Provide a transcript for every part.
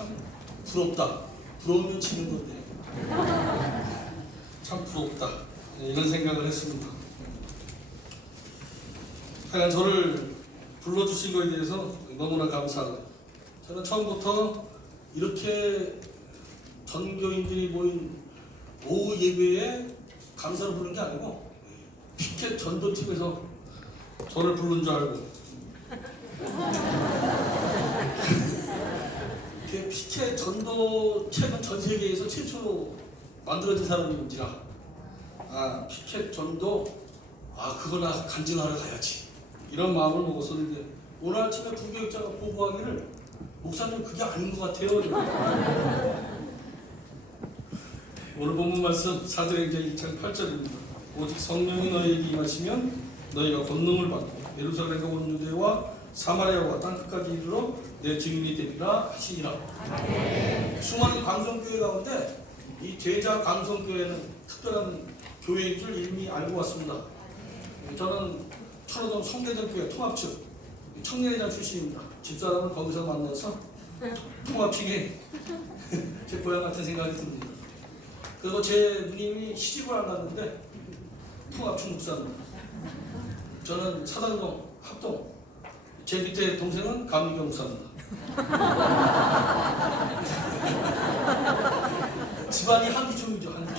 참 부럽다. 부러우면 지는 건데. 참 부럽다. 네, 이런 생각을 했습니다. 하여간 저를 불러주신 거에 대해서 너무나 감사하고 저는 처음부터 이렇게 전교인들이 모인 오후 예배에 감사를 부른 게 아니고 피켓 전도팀에서 저를 부른 줄 알고 그 피켓 전도책은 전 세계에서 최초로 만들어진 사람인지라. 아 피켓 전도? 아 그거나 간증하러 가야지. 이런 마음을 이제 오늘 아침에 부교육자가 보고하기를 목사님 그게 아닌 것 같아요. 오늘 본문 말씀 사도행전 2장 8절입니다. 오직 성령이 너희에게 임하시면 너희가 권능을 받고 예루살렘과 온 유대와 사마리아와 땅끝까지 이르러 내 증인이 되리라 하시니라 수많은 강성교회 가운데 이 제자 강성교회는 특별한 교회인 줄 이미 알고 왔습니다. 저는 천호동 성대전교회 통합 측 청년회장 출신입니다. 집사람을 거기서 만나서 통합측이 제 고향 같은 생각이 듭니다. 그리고 제 누님이 시집을 안 갔는데 통합 측 목사입니다. 저는 사당동 합동 제 밑에 동생은 감리교 목사입니다. 집안이 한기종이죠 한기종.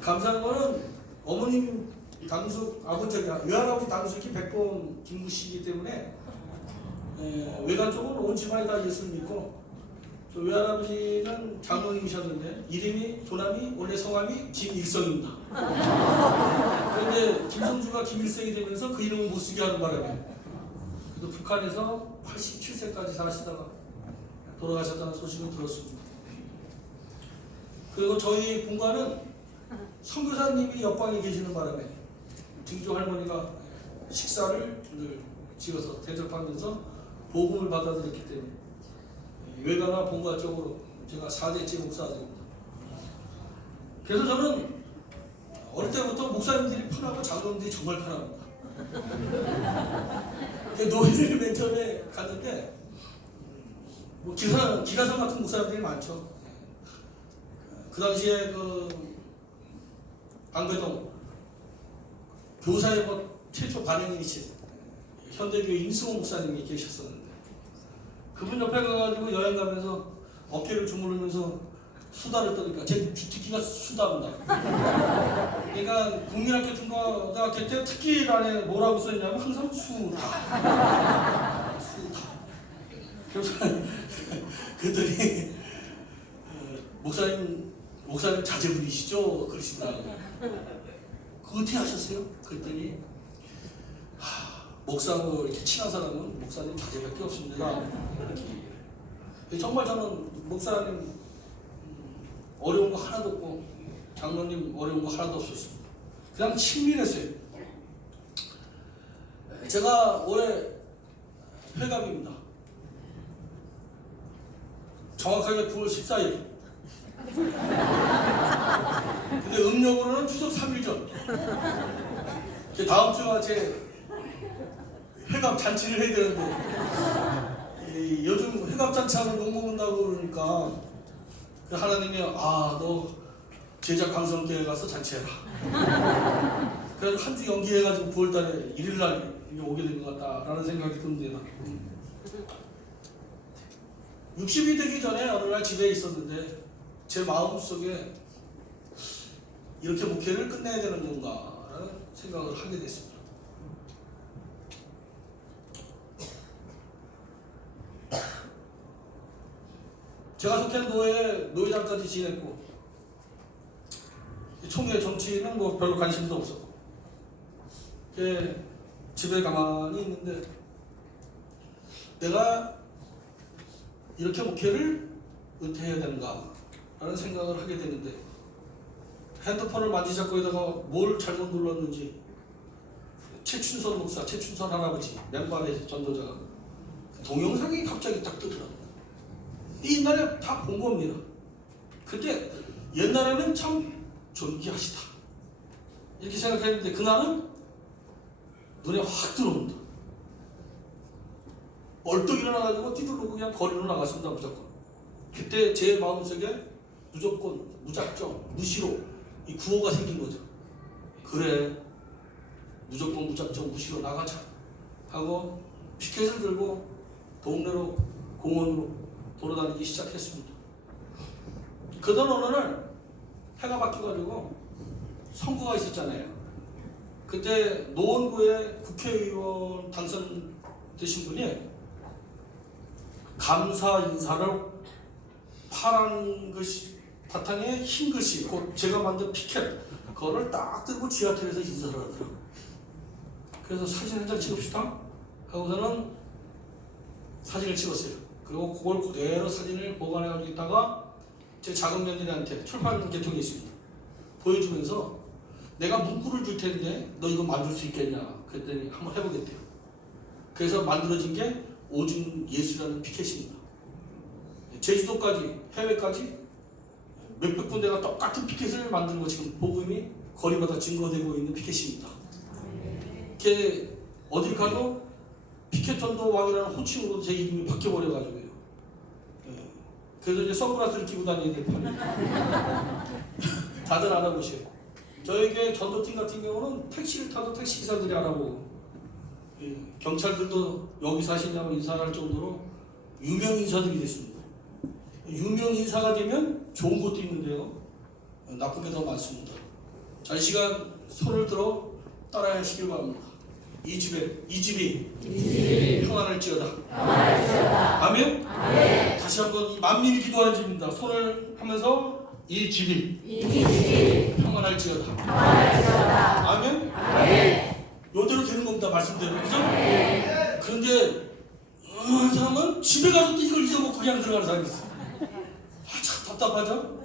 감사한 거는 어머님 당숙 아버지 외할아버지 당숙이 백범 김구씨이기 때문에 에, 외가 쪽은 온 집안이 다 예수를 믿고 저 외할아버지는 장로님이셨는데 이름이 조남이 원래 성함이 김일성입니다. 그런데 김성주가 김일성이 되면서 그 이름을 못 쓰게 하는 바람에 그래도 북한에서 87세까지 사시다가 돌아가셨다는 소식을 들었습니다. 그리고 저희 본가는 선교사님이 옆방에 계시는 바람에 증조 할머니가 식사를 늘 지어서 대접하면서 복음을 받아들였기 때문에 외가나 본가 쪽으로 제가 4대째 목사입니다. 그래서 저는 어릴 때부터 목사님들이 편하고 장로님들이 정말 편합니다. 그 노예를 맨 처음에 갔는데 뭐 기사, 기가성 같은 목사님들이 많죠. 그 당시에 그 안배동 교사의 뭐 최초 발행인이신 현대교회 임승호 목사님이 계셨었는데 그분 옆에 가가지고 여행 가면서 어깨를 주무르면서 수다를 떠니까 제 주특기가 수다입니다. 그러니까 국민학교 중고등학교 때 특기란에 뭐라고 써있냐면 항상 수다. 수다. 그래서 그랬더니 어, 목사님 목사님 자제분이시죠? 그러시더라고요. 그 어떻게 하셨어요? 그랬더니 하, 목사하고 이렇게 친한 사람은 목사님 자제밖에 없습니다. 정말 저는 목사님 음, 어려운 거 하나도 없고 장로님 어려운 거 하나도 없었습니다. 그냥 친밀했어요. 제가 올해 회갑입니다. 정확하게 9월 14일. 근데 음력으로는 추석 3일 전. 다음 주가 제 회갑 잔치를 해야 되는데 이 요즘 회갑 잔치하면 욕 먹는다고 그러니까 그 하나님이 아 너 제자 강성교회 가서 잔치해라. 그래서 한 주 연기해가지고 9월달에 1일날 오게 된 것 같다라는 생각이 듭니다. 60이 되기 전에 어느 날 집에 있었는데 제 마음 속에 이렇게 목회를 끝내야 되는 건가라는 생각을 하게 됐습니다. 제가 속한 노예 노회장까지 지냈고 총회 정치는 뭐 별로 관심도 없었고 이렇게 집에 가만히 있는데 내가 이렇게 목회를 은퇴해야 되는가 라는 생각을 하게 되는데 핸드폰을 만지작고 있다가 뭘 잘못 눌렀는지 최춘선 목사, 최춘선 할아버지 맨발의 전도자가 동영상이 갑자기 딱 뜨더라고요. 이 옛날에 다 본 겁니다. 근데 옛날에는 참 존귀하시다. 이렇게 생각했는데 그날은 눈에 확 들어옵니다. 얼떡 일어나가지고 뛰들고 그냥 거리로 나갔습니다 무조건. 그때 제 마음속에 무조건 무작정 무시로 이 구호가 생긴 거죠. 그래 무조건 무작정 무시로 나가자 하고 피켓을 들고 동네로 공원으로 돌아다니기 시작했습니다. 어느 날 해가 바뀌어가지고 선거가 있었잖아요. 그때 노원구에 국회의원 당선되신 분이 감사 인사를 파란 글씨 바탕에 흰 글씨 곧 제가 만든 피켓 그거를 딱 들고 지하철에서 인사를 하더라고요. 그래서 사진 한 장 찍읍시다 하고서는 사진을 찍었어요. 그리고 그걸 그대로 사진을 보관해가지고 있다가 제 며느리한테 출판 계통이 있습니다. 보여주면서 내가 문구를 줄 텐데 너 이거 만들 수 있겠냐 그랬더니 한번 해보겠대요. 그래서 만들어진 게 오직 예수라는 피켓입니다. 제주도까지 해외까지 몇백 군데가 똑같은 피켓을 만드는 거 지금 복음이 거리마다 증거되고 있는 피켓입니다. 이렇게 어딜 가도 피켓 전도 왕이라는 호칭으로 제 이름이 바뀌어 버려가지고요. 예. 그래서 이제 선글라스를 끼고 다니는 게. 다들 알아보셔요. 저에게 전도팀 같은 경우는 택시를 타도 택시 기사들이 알아보고 예, 경찰들도 여기 사시냐고 인사할 정도로 유명 인사들이 됐습니다. 유명 인사가 되면 좋은 것도 있는데요. 나쁜 게 더 많습니다. 자, 이 시간 손을 들어 따라야 하시길 바랍니다. 이 집에 이 집이 평안할지어다. 아멘. 다시 한번 이 만민이 기도하는 집입니다. 손을 하면서 이 집이 평안할지어다. 아멘. 요대로 되는 겁니다. 말씀대로 그죠? 그런데 어, 한 사람은 집에 가서도 이걸 잊어먹고 그냥 들어가는 사람이 있어. 아, 참 답답하죠?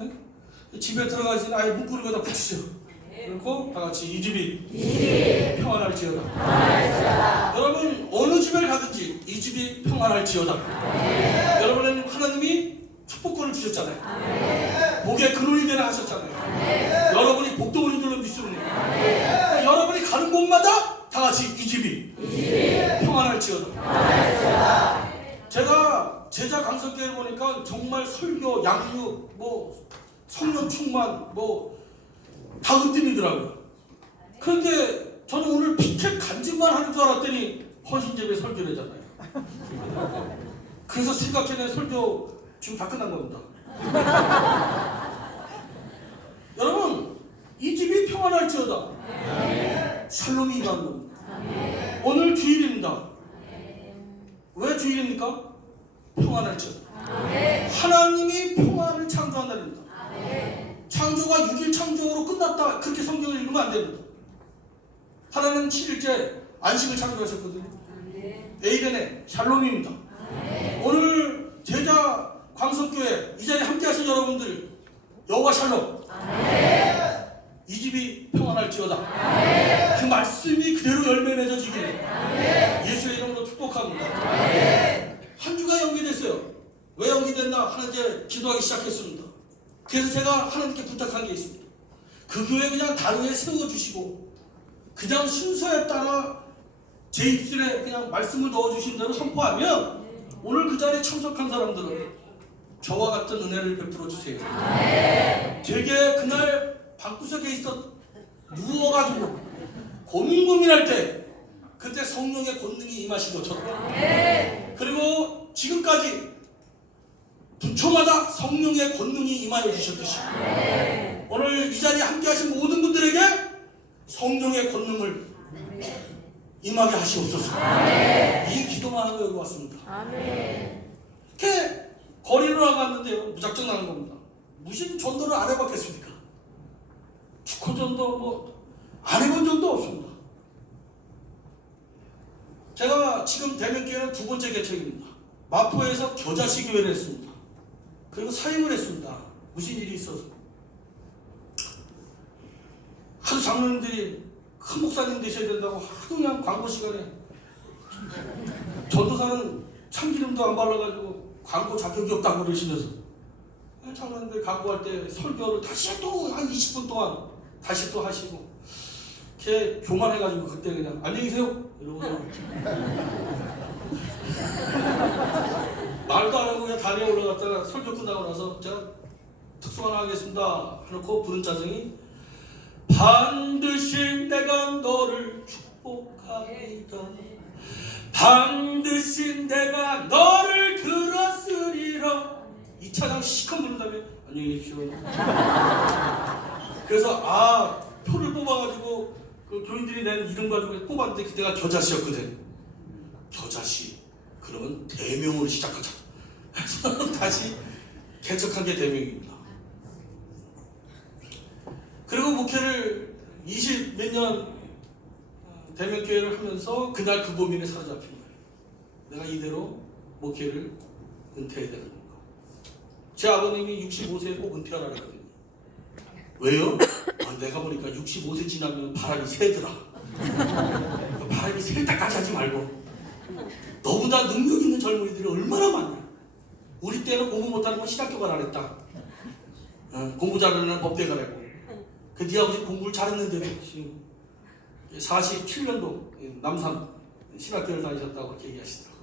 예? 집에 들어가시는 아예 문구를 거기다 붙이죠. 그리고 다 같이 이 집이 평안할지어다. 여러분 어느 집에 가든지 이 집이 평안할지어다. 여러분은 하나님이 축복권을 주셨잖아요. 복의 근원이 되라 하셨잖아요. 여러분이 복동을 들로 믿습니다. 여러분이 가는 곳마다 다 같이 이 집이 평안할지어다. 제가 제자 강석교회 보니까 정말 설교, 양육, 뭐 성령 충만, 뭐 다 으뜸이더라고요. 그런데 저는 오늘 피켓 간증만 하는 줄 알았더니 헌신제배 설교래잖아요. 그래서 생각해낸 설교 지금 다 끝난 겁니다. 여러분 이 집이 평안할지어다. 샬롬이 임하는 겁니다. 오늘 주일입니다. 왜 주일입니까? 평안할지어다. 하나님이 평안을 창조한 날입니다. 창조가 6일 창조로 끝났다. 그렇게 성경을 읽으면 안 됩니다. 하나님은 7일째 안식을 창조하셨거든요. 에이덴의 샬롬입니다. 오늘 제자 광석교회 이 자리에 함께 하신 여러분들 여호와 샬롬 이 집이 평안할지어다 그 말씀이 그대로 열매 맺어지길 예수의 이름으로 축복합니다 한 주가 연기됐어요 왜 연기됐나 하나님께 기도하기 시작했습니다 그래서 제가 하나님께 부탁한 게 있습니다 그 교회 그냥 단위에 세워주시고 그냥 순서에 따라 제 입술에 그냥 말씀을 넣어주신 대로 선포하면 오늘 그 자리에 참석한 사람들은 저와 같은 은혜를 베풀어 주세요. 되게 그날 방구석에 있어 누워가지고 고민 고민할 때 그때 성령의 권능이 임하신 것처럼 그리고 지금까지 분초마다 성령의 권능이 임하여 주셨듯이 오늘 이 자리에 함께 하신 모든 분들에게 성령의 권능을 임하게 하시옵소서. 이 기도만 하고 여기 왔습니다. 이렇게 거리로 나갔는데요. 무작정 나간 겁니다. 무슨 전도를 안 해봤겠습니까? 축구 전도 뭐 안 해본 전도 없습니다. 제가 지금 대면교회는 두 번째 개척입니다. 마포에서 겨자씨 교회를 했습니다. 그리고 사임을 했습니다. 무슨 일이 있어서. 하도 장로님들이 큰 목사님 되셔야 된다고 하도 그냥 광고 시간에. 전도사는 참기름도 안 발라가지고 광고 자격이 없다고 그러시면서. 장로님들 광고할 때 설교를 다시 또 한 20분 동안 다시 또 하시고. 이렇게 교만해가지고 그때 그냥 안녕히 계세요. 이러고서 말도 안 하고 그냥 다리에 올라갔다가 설교 끝나고 나서 제가 특송 하나 하겠습니다 해놓고 부른 짜증이 반드시 내가 너를 축복하리다 반드시 내가 너를 들었으리라. 이 차장 시컷 부른 다음에 안녕히 계십시오 그래서 아 표를 뽑아가지고 그 교인들이 낸 이름 가지고 뽑았는데 그때가 겨자씨였거든. 겨자씨. 그러면 대명으로 시작하자 그래서 다시 개척한 게 대명입니다 그리고 목회를 20 몇 년 대명교회를 하면서 그날 그 고민에 사로잡힌 거예요 내가 이대로 목회를 은퇴해야 되는 건가 제 아버님이 65세에 꼭 은퇴하라 그랬거든요 왜요? 아, 내가 보니까 65세 지나면 바람이 새더라. 그 바람이 셀 때까지 하지 말고 너보다 능력 있는 젊은이들이 얼마나 많냐. 우리 때는 공부 못하는 건 신학교가 안 했다. 어, 공부 잘하는 법대 가 라고. 그네 아버지 공부를 잘했는데도 지금 47년도 남산 신학교를 다니셨다고 그렇게 얘기하시더라고.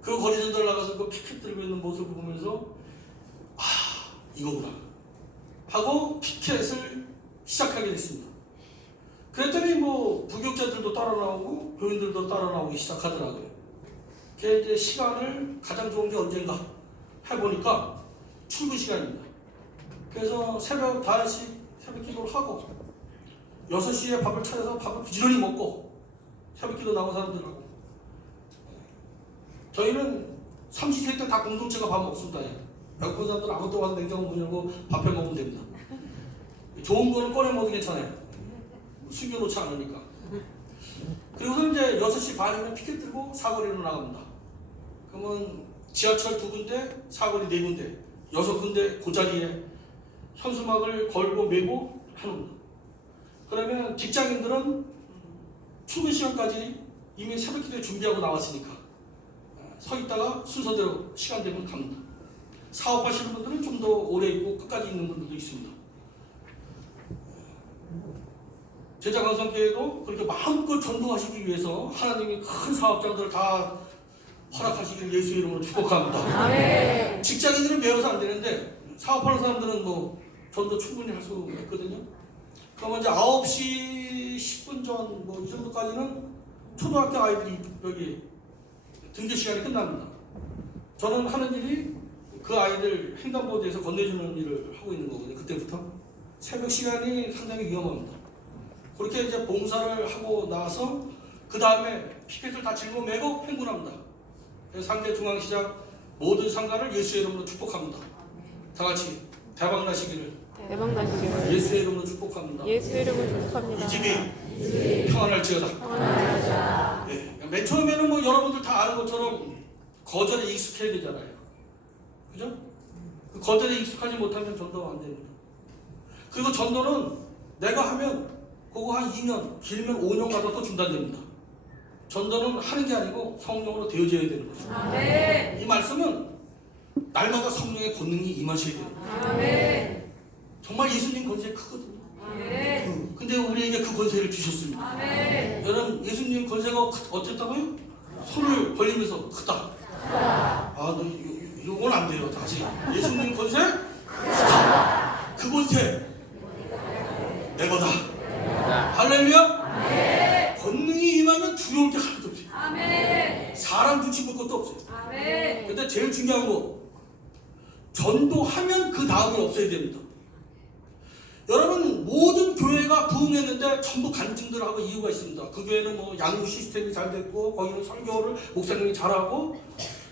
그 거리 전달 나가서 그 피켓 들고 있는 모습을 보면서 아 이거구나. 하고 피켓을 시작하게 됐습니다. 그랬더니 뭐 부교자들도 따라 나오고 교인들도 따라 나오기 시작하더라고요. 그 이제 시간을 가장 좋은 게 언젠가 해보니까 출근 시간입니다. 그래서 새벽 5시 새벽 기도를 하고 6시에 밥을 차려서 밥을 부지런히 먹고 새벽 기도 나온 사람들하고 저희는 삼시세 때다 공동체가 밥 먹습니다. 배고픈 사람들은 아무 때 와서 냉장고 문 열고 밥해 먹으면 됩니다. 좋은 거는 꺼내 먹어도 괜찮아요. 숨겨놓지 않으니까. 그리고서 이제 6시 반이면 피켓 들고 사거리로 나갑니다. 그러면 지하철 두 군데, 사거리 네 군데, 여섯 군데 그 자리에 현수막을 걸고 메고 하는 그러면 직장인들은 출근 시간까지 이미 새벽 기도에 준비하고 나왔으니까 서 있다가 순서대로 시간 되면 갑니다. 사업하시는 분들은 좀 더 오래 있고 끝까지 있는 분들도 있습니다. 제자 강성교회도 그렇게 마음껏 전도하시기 위해서 하나님이 큰 사업장들을 다 허락하시길 예수 이름으로 축복합니다. 직장인들은 매워서 안 되는데 사업하는 사람들은 뭐 전도 충분히 할 수 있거든요. 그러면 이제 9시 10분 전 뭐 이 정도까지는 초등학교 아이들이 여기 등교 시간이 끝납니다. 저는 하는 일이 그 아이들 횡단보도에서 건네주는 일을 하고 있는 거거든요. 그때부터 새벽 시간이 상당히 위험합니다. 그렇게 이제 봉사를 하고 나서 그 다음에 피켓을 다 짊어매고 행군합니다. 그래서 상계 중앙시장 모든 상가를 예수의 이름으로 축복합니다. 다 같이 대박 나시기를 대박 나시기를 예수의 이름으로 축복합니다. 예수 이름으로 이 축복합니다. 집이 평안할지어다. 예. 맨 처음에는 뭐 여러분들 다 아는 것처럼 거절에 익숙해야 되잖아요. 그죠? 그 거절에 익숙하지 못하면 전도 안 됩니다. 그리고 전도는 내가 하면 그거 한 2년, 길면 5년 가도 또 중단됩니다. 전도는 하는 게 아니고 성령으로 되어져야 되는 거죠. 이 말씀은 날마다 성령의 권능이 임하셔야 돼요. 정말 예수님 권세 크거든요. 그, 근데 우리에게 그 권세를 주셨습니다. 여러분 예수님 권세가 크- 어땠다고요? 손을 벌리면서 크다. 아, 너 요- 요- 요건 안 돼요. 다시 예수님 권세 크다. 그 권세 내 거다. 할렐루야. 권능이 임하면 두려울 게 하나도 없어요. 사람 눈치 볼 것도 없어요. 근데 제일 중요한 거 전도하면 그 다음은 없어야 됩니다. 여러분 모든 교회가 부흥했는데 전부 간증들 하고 이유가 있습니다. 그 교회는 뭐 양육 시스템이 잘 됐고 거기는 설교를 목사님이 잘하고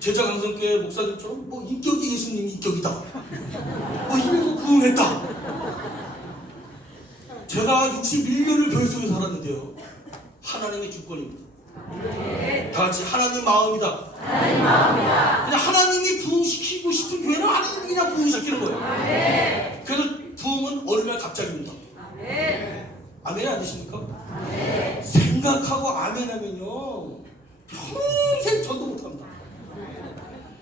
제자 강성교회 목사님처럼 뭐 인격이 예수님 인격이다. 뭐 이래서 부흥했다. 제가 61년을 교회 속에 살았는데요. 하나님의 주권입니다. 다 같이 하나님 마음이다. 그냥 하나님이 부흥시키고 싶은 교회는 하나님이 그냥 부흥시키는 거예요. 그래서 부흥은 어느 날 갑자기입니다. 아멘 안 되십니까? 생각하고 아멘 하면요. 평생 전도 못합니다.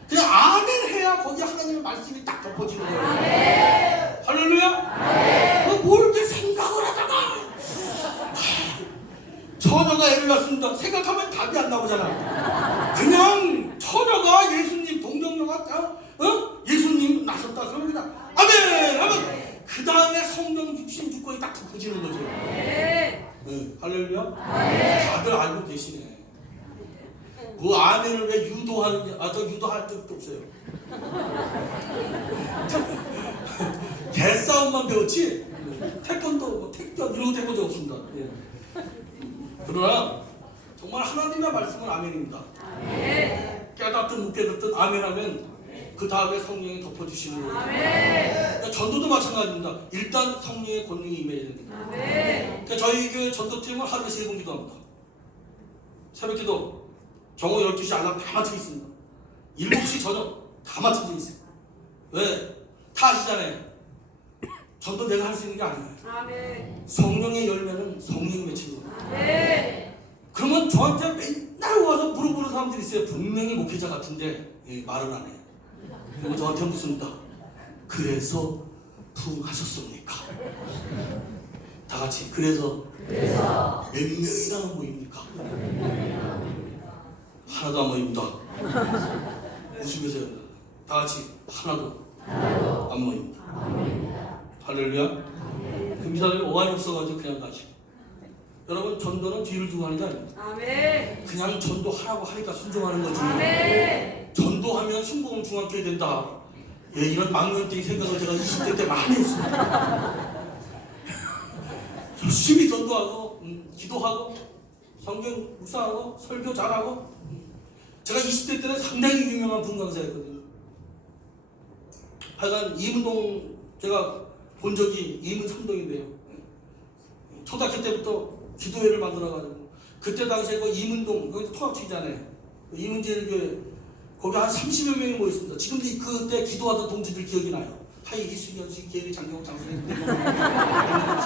그냥 아멘 해야 거기 하나님의 말씀이 딱 덮어지는 거예요. 할렐루야? 뭐뭘 이렇게 생각을 하다가 처녀가 애를 낳습니다. 생각하면 답이 안 나오잖아. 그냥 처녀가 예수님 동정녀가 어? 예수님 그러면 그냥 아멘 하면 그 다음에 성령 육신 주권이 딱 덮어지는 거죠. 네, 할렐루야. 다들 알고 계시네. 그 아멘을 왜 유도하느냐? 아, 저 유도할 적도 없어요. 개싸움만 배웠지 태권도, 뭐 태권 이런 거 해본 적 없습니다. 예. 그러나 정말 하나님의 말씀은 아멘입니다. 깨닫든 못 깨닫든 아멘하면 그 다음에 성령이 덮어주시는 거예요. 그러니까 전도도 마찬가지입니다. 일단 성령의 권능이 임해야 됩니다. 그러니까 저희 교회 전도팀은 하루에 세번 기도합니다. 새벽 기도 정오 12시 알람 다 맞춰 있습니다. 7시 저녁 다 맞춰져 있어요. 왜? 다 아시잖아요. 전도 내가 할 수 있는 게 아니에요. 성령의 열매는 성령이 맺힌 거예요. 그러면 저한테 맨날 와서 물어보는 사람들이 있어요. 분명히 목회자 같은데 예, 말은 안 해요. 그리고 저한테 묻습니다. 그래서 부흥하셨습니까? 다 같이 그래서 몇 명이나 모입니까? 하나도 안 모입니다. 웃으면서 다 같이 하나도 안 모입니다. 할렐루야. 그 미사람이 오한이 없어가지고 그냥 가시고. 여러분 전도는 뒤를 두고 하는 게 아닙니다. 그냥 전도하라고 하니까 순종하는 거지. 전도하면 순복음 중학교에 된다. 예, 이런 망년된 생각을 제가 20대 때 많이 했습니다. 열심히 전도하고, 음, 기도하고, 성경 묵상하고, 설교 잘하고. 음. 제가 20대 때는 상당히 유명한 분강사였거든요. 하여간 이문동 제가 본 적이 이문삼동인데요. 예. 초등학교 때부터 기도회를 만들어가지고 그때 당시에 그 이문동 거기 통합치잖아요. 그 이문제일교회 거기 한 30여 명이 모였습니다. 지금도 이- 그때 기도하던 동지들 기억이 나요. 하이 이수경 씨, 계리 장경호 장선생,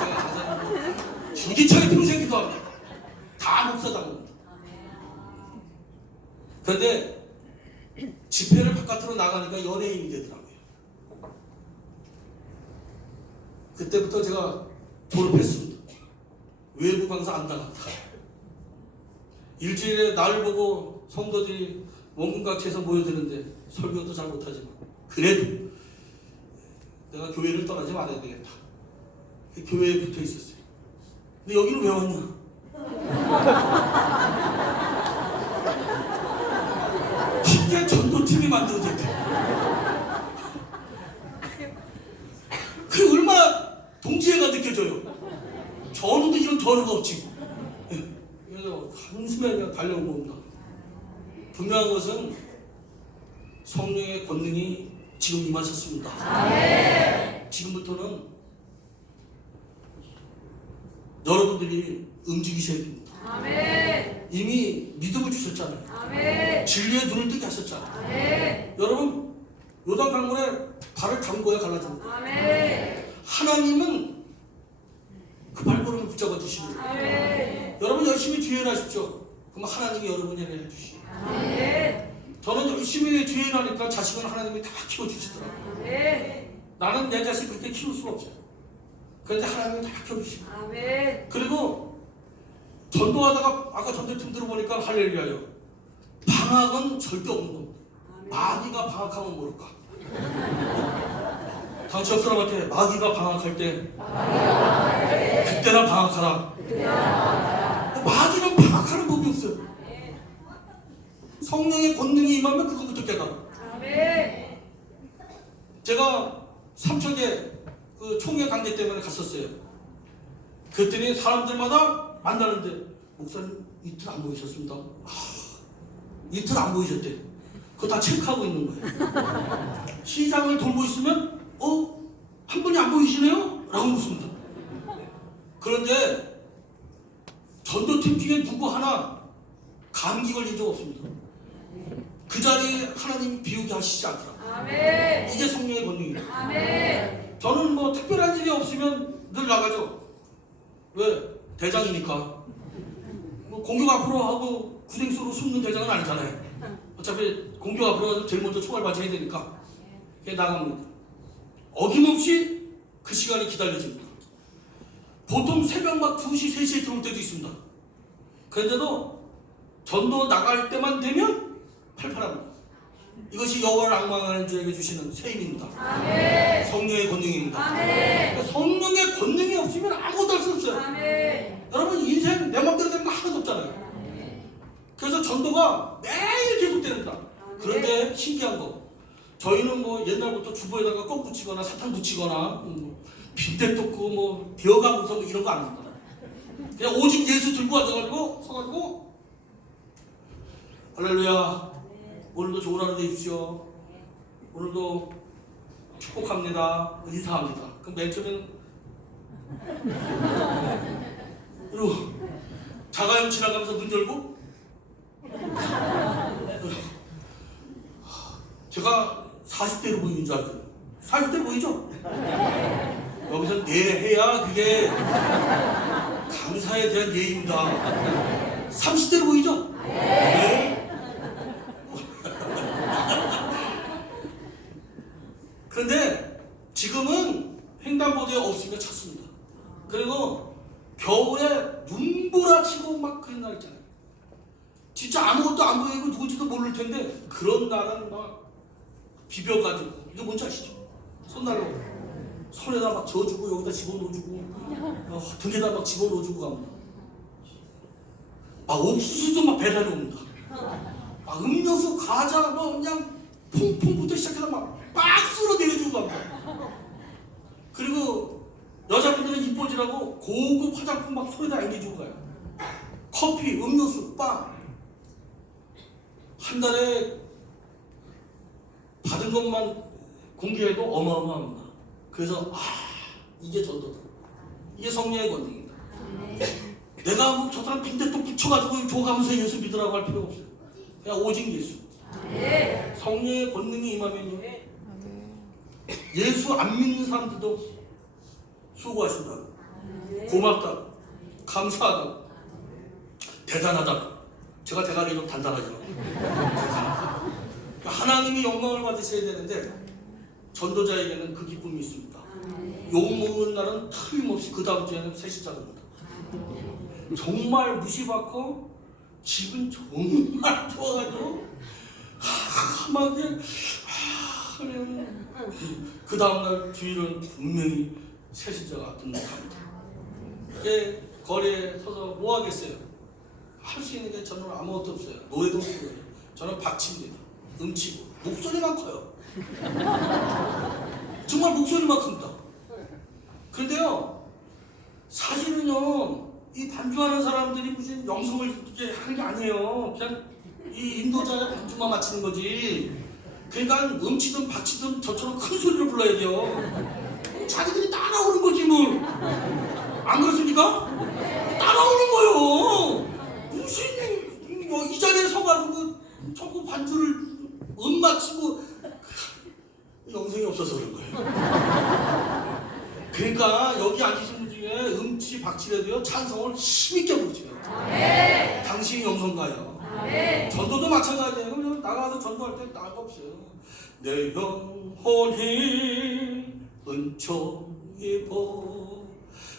자산 줄기차게 평생 기도합니다. 다 목사당입니다. 그런데 집회를 바깥으로 나가니까 연예인이 되더라고요. 그때부터 제가 졸업했습니다. 외부 강사 안 나간다. 일주일에 날 보고 성도들이 원군각지에서 모여드는데 설교도 잘 못하지만 그래도 내가 교회를 떠나지 말아야 되겠다. 그 교회에 붙어 있었어요. 근데 여기는 왜 왔냐? 쉽게 전도팀이 만들어졌대. 그 얼마나 동지애가 느껴져요. 전우가 없지. 예. 그래서 한숨에 그냥 달려온 겁니다. 분명한 것은 성령의 권능이 지금 임하셨습니다. 지금부터는 여러분들이 움직이셔야 됩니다. 이미 믿음을 주셨잖아요. 진리의 눈을 뜨게 하셨잖아요. 여러분 요단 강물에 발을 담궈야 갈라집니다. 하나님은 그 발걸음을 붙잡아 주시고 여러분 열심히 주의를 하십시오. 그럼 하나님이 여러분을 해주시고 저는 열심히 주의를 하니까 자식은 하나님이 다 키워주시더라고요. 나는 내 자식 그렇게 키울 수가 없어요. 그런데 하나님이 다 키워주시고 그리고 전도하다가 아까 전도팀 들어보니까 할렐루야요. 방학은 절대 없는 겁니다. 마귀가 방학하면 모를까? 당시 옆 사람한테 마귀가 방학할 때 그때나 방학하라. 마귀는 방학하는 법이 없어요. 성령의 권능이 임하면 그거부터 깨달아. 제가 삼척에 그 총회 관계 때문에 갔었어요. 그랬더니 사람들마다 만나는데 목사님 이틀 안 보이셨습니다. 아, 이틀 안 보이셨대. 그거 다 체크하고 있는 거예요. 시장을 돌고 있으면 어? 한 분이 안 보이시네요? 라고 묻습니다. 그런데 전도팀 중에 누구 하나 감기 걸린 적 없습니다. 그 자리에 하나님 비우게 하시지 않더라. 이게 성령의 권능이에요. 저는 뭐 특별한 일이 없으면 늘 나가죠. 왜? 대장이니까. 뭐 공격 앞으로 하고 구생수로 숨는 대장은 아니잖아요. 어차피 공격 앞으로 가서 제일 먼저 총알 맞아야 되니까. 그게 나갑니다. 어김없이 그 시간이 기다려집니다. 보통 새벽 막 2시, 3시에 들어올 때도 있습니다. 그런데도 전도 나갈 때만 되면 팔팔합니다. 이것이 여호와를 악망하는 자에게 주시는 세임입니다. 성령의 권능입니다. 그러니까 성령의 권능이 없으면 아무것도 할 수 없어요. 여러분 인생 내 맘대로 되는 거 하나도 없잖아요. 그래서 전도가 매일 계속됩니다. 그런데 신기한 거 저희는 뭐 옛날부터 주부에다가 껌 붙이거나 사탕 붙이거나 음, 뭐 빈대 뜯고 뭐 비어가면서 뭐 이런 거안 합니다. 그냥 오직 예수 들고 와가지고 서가지고 할렐루야 오늘도 좋은 하루 되십시오. 오늘도 축복합니다. 인사합니다. 그럼 맨 처음에는 그리고 자가용 지나가면서 문 열고 제가 40대로 보이는 줄 알았어요. 40대 보이죠? 여기서 네 해야 그게 감사에 대한 예입니다. 30대로 보이죠? 네. 그런데 지금은 횡단보도에 없으면 찾습니다. 그리고 겨울에 눈보라치고 막 그런 날 있잖아요. 진짜 아무것도 안 보이고 누군지도 모를 텐데 그런 날은 막 비벼가지고 이거 뭔지 아시죠? 손날로 손에다 막 져주고 여기다 집어넣어주고 어, 등에다 막 집어넣어주고 갑니다. 막 옥수수도 막 배달이 옵니다. 막 음료수, 과자 뭐 그냥 퐁퐁부터 시작해서 막 박스로 내려주고 갑니다. 그리고 여자분들은 이뻐지라고 고급 화장품 막 손에다 앵겨주고 가요. 커피, 음료수, 빵. 한 달에 받은 것만 공개해도 어마어마합니다. 그래서 아 이게 전도다. 이게 성령의 권능입니다. 내가 뭐 저 사람 빈대떡 붙여가지고 줘가면서 예수 믿으라고 할 필요 없어요. 그냥 오직 예수. 성령의 권능이 임하면요. 예수 안 믿는 사람들도 수고하신다. 고맙다. 감사하다. 대단하다. 제가 대가리 좀 단단하죠. 하나님이 영광을 받으셔야 되는데 전도자에게는 그 기쁨이 있습니다. 욕 먹는 날은 틀림없이 그 다음 주에는 새 시작입니다. 정말 무시받고 기분 정말 좋아가지고 하마게 하면 그 다음날 주일은 분명히 새 시자가 등록합니다. 이게 거리에 서서 뭐 하겠어요? 할 수 있는 게 저는 아무것도 없어요. 노래도 부르요 저는 박치입니다. 음치고 목소리만 커요. 정말 목소리만 큽니다. 그런데요, 사실은요, 이 반주하는 사람들이 무슨 영성을 이렇게 하는 게 아니에요. 그냥 이 인도자의 반주만 맞추는 거지. 그러니까 음치든 박치든 저처럼 큰 소리로 불러야 돼요. 자기들이 따라오는 거지 뭘. 안 그렇습니까? 따라오는 거요. 무슨 뭐 이 자리에 서가지고 자꾸 반주를 음 맞추고 영성이 없어서 그런 거예요. 그러니까 여기 앉으신 분 중에 음치 박치라도요 찬성을 힘있게 부르세요. 당신이 영성가요. 전도도 마찬가지예요. 그냥 나가서 전도할 때 나가 없어요. 내 영혼이 은총이 보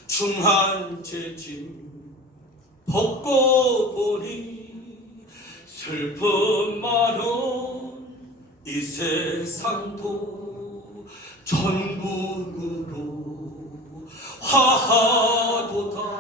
중한 채짐 벗고 보니 슬픈 마음 이 세상도 천국으로 화하도다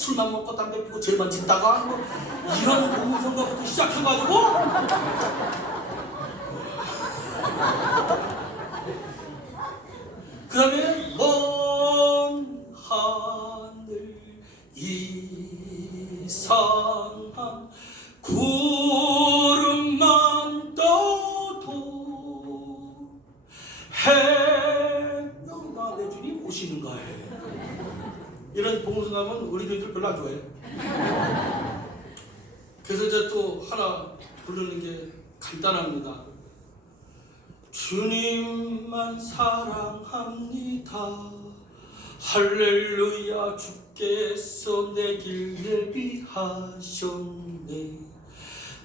술만 먹고 담배 피고 죄만 짓다가 뭐 이런 복음성가부터 시작해가지고. 그 다음에 먼 하늘 이상한 구름만 떠도 해나 내 주님 오시 이런 복음서 가면 우리 교인들 별로 안 좋아해요. 그래서 이제 또 하나 부르는 게 간단합니다. 주님만 사랑합니다. 할렐루야 주께서 내 길 예비하셨네.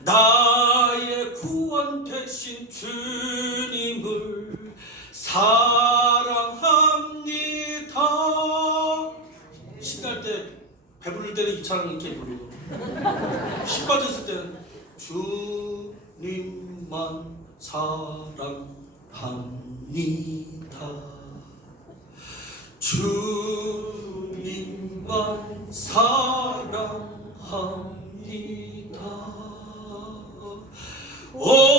나의 구원 되신 주님을 사랑합니다. 배부를 때는 이 찬양 이렇게 부르고 힘 빠졌을 때는 주님만 사랑합니다. 주님만 사랑합니다. 오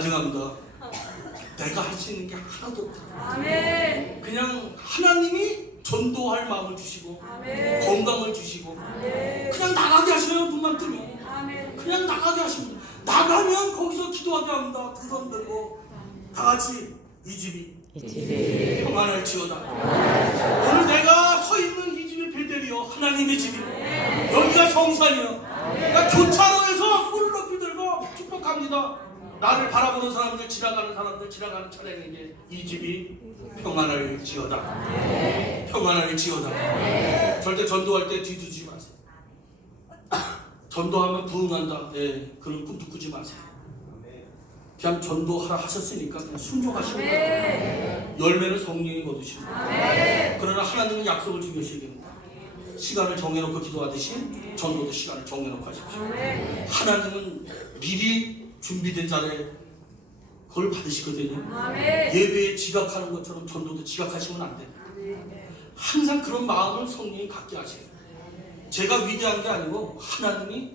간증합니다 내가 할 수 있는 게 하나도 없다. 아멘. 그냥 하나님이 전도할 마음을 주시고 아멘. 건강을 주시고 아멘. 그냥 나가게 하셔요 눈만 뜨면. 아멘. 그냥 나가게 하십니다. 나가면 거기서 기도하게 합니다 두손 들고. 다 같이 이 집이 이 집이 평안을 지어다. 오늘 내가 서 있는 이 집이 베델이요 하나님의 집이 여기가 성산이요. 그러니까 교차로에서 손을 높이 들고 축복합니다 나를 바라보는 사람들 지나가는 사람들 지나가는 차량에게 이 집이 평안을 지어다. 평안을 지어다. 절대 전도할 때 뒤두지 마세요. 전도하면 부흥한다. 예, 그런 꿈도 꾸지 마세요. 그냥 전도하라 하셨으니까 그냥 순종하시면 돼요. 열매는 성령이 거두시고. 그러나 하나님은 약속을 지키셔야 됩니다. 시간을 정해놓고 기도하듯이 전도도 시간을 정해놓고 하십시오. 하나님은 미리 준비된 자리에 그걸 받으시거든요. 아멘. 예배에 지각하는 것처럼 전도도 지각하시면 안 돼요 항상 그런 마음을 성령이 갖게 하세요. 제가 위대한 게 아니고 하나님이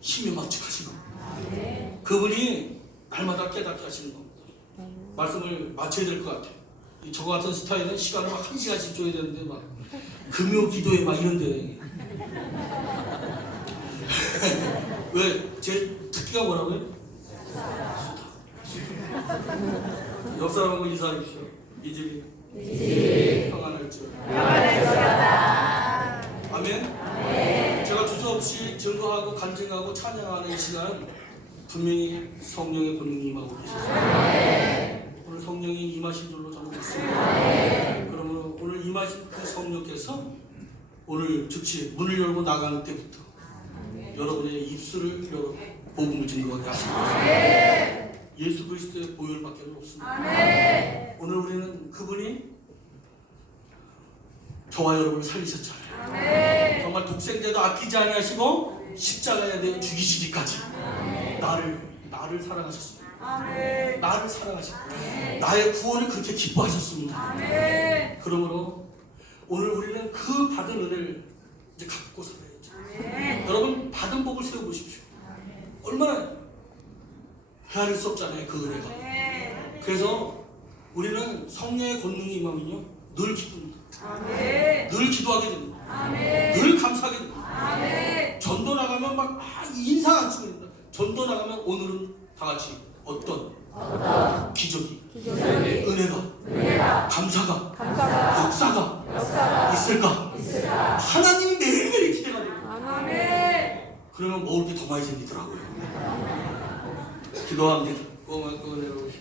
힘이 막직하신 겁니다. 그분이 날마다 깨닫게 하시는 겁니다. 말씀을 마쳐야 될 것 같아요. 이저 같은 스타일은 시간을 막 한 시간씩 줘야 되는데 막 금요 기도에 막 이런데. 왜? 제 특기가 뭐라고요? 옆 사람하고 인사하십시오. 이 집이 평안할 줄. 아멘. 제가 두서없이 증거하고 간증하고 찬양하는 이 시간 분명히 성령의 권능이 임하고 계십니다. 오늘 성령이 임하신 줄로 저는 믿습니다. 그러면 오늘 임하신 그 성령께서 오늘 즉시 문을 열고 나가는 때부터 여러분의 입술을 열어 복음을 증거하게 하십니다. 예수 그리스도의 보혈밖에 없습니다. 아멘. 오늘 우리는 그분이 저와 여러분을 살리셨잖아요. 아멘. 정말 독생자도 아끼지 아니하시고 십자가에 대해 죽이시기까지 나를 나를 사랑하셨습니다. 아멘. 나를 사랑하셨고 나의 구원을 그렇게 기뻐하셨습니다. 아멘. 그러므로 오늘 우리는 그 받은 은혜를 이제 갖고 살아야죠. 아멘. 여러분 받은 복을 세워보십시오. 얼마나 헤아릴 수 없잖아요 그 은혜가. 아멘. 그래서 우리는 성령의 권능이 임하면요 늘 기쁩니다. 늘 기도하게 됩니다. 늘 감사하게 됩니다. 전도 나가면 막 아, 인상 안 쓰고 있다. 전도 나가면 오늘은 다 같이 어떤 기적이, 은혜가, 감사가, 역사가, 있을까? 하나님이 매일매일 기대가 돼요. 아멘. 그러면 먹을 게 더 많이 생기더라고요. 기도합니다. 꼬마 꺼내고